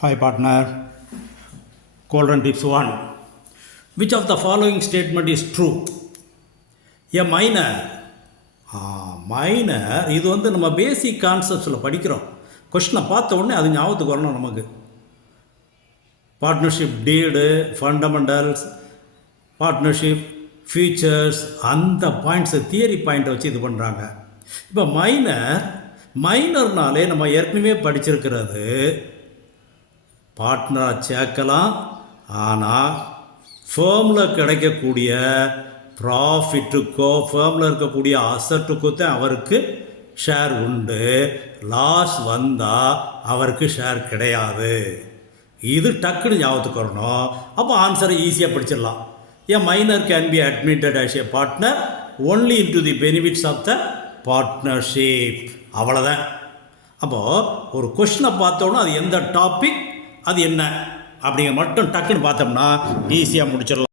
Hi partner, Golden Tips 1. Which of the following statement is true? A minor. Minor இது நம்ம பேசிக் கான்செப்ட்ஸில் படிக்கிறோம். கொஸ்டினை பார்த்த உடனே அது ஞாபகத்துக்கு வரணும் நமக்கு. Partnership deed, fundamentals, partnership features, அந்த பாயிண்ட்ஸை தியரி பாயிண்ட்டை வச்சு இது பண்ணுறாங்க. இப்போ மைனர்னாலே நம்ம ஏற்கனவே படிச்சிருக்கிறது பார்ட்னராக சேர்க்கலாம். ஆனால் ஃபேர்மில் கிடைக்கக்கூடிய ப்ராஃபிட்டுக்கோ ஃபேர்மில் இருக்கக்கூடிய அசட்டுக்கோ தான் அவருக்கு ஷேர் உண்டு. லாஸ் வந்தால் அவருக்கு ஷேர் கிடையாது. இது டக்குன்னு ஞாபகத்துக்கு வரணும். அப்போ ஆன்சரை ஈஸியாக படிச்சிடலாம். A minor can be admitted as a partner only into the benefits of the partnership. அவ்வளோதான். அப்போது ஒரு கொஸ்டினை பார்த்தோன்னா அது எந்த டாபிக், அது என்ன அப்படிங்கிற மட்டும் டக்குன்னு பார்த்தோம்னா ஈஸியாக முடிச்சிடலாம்.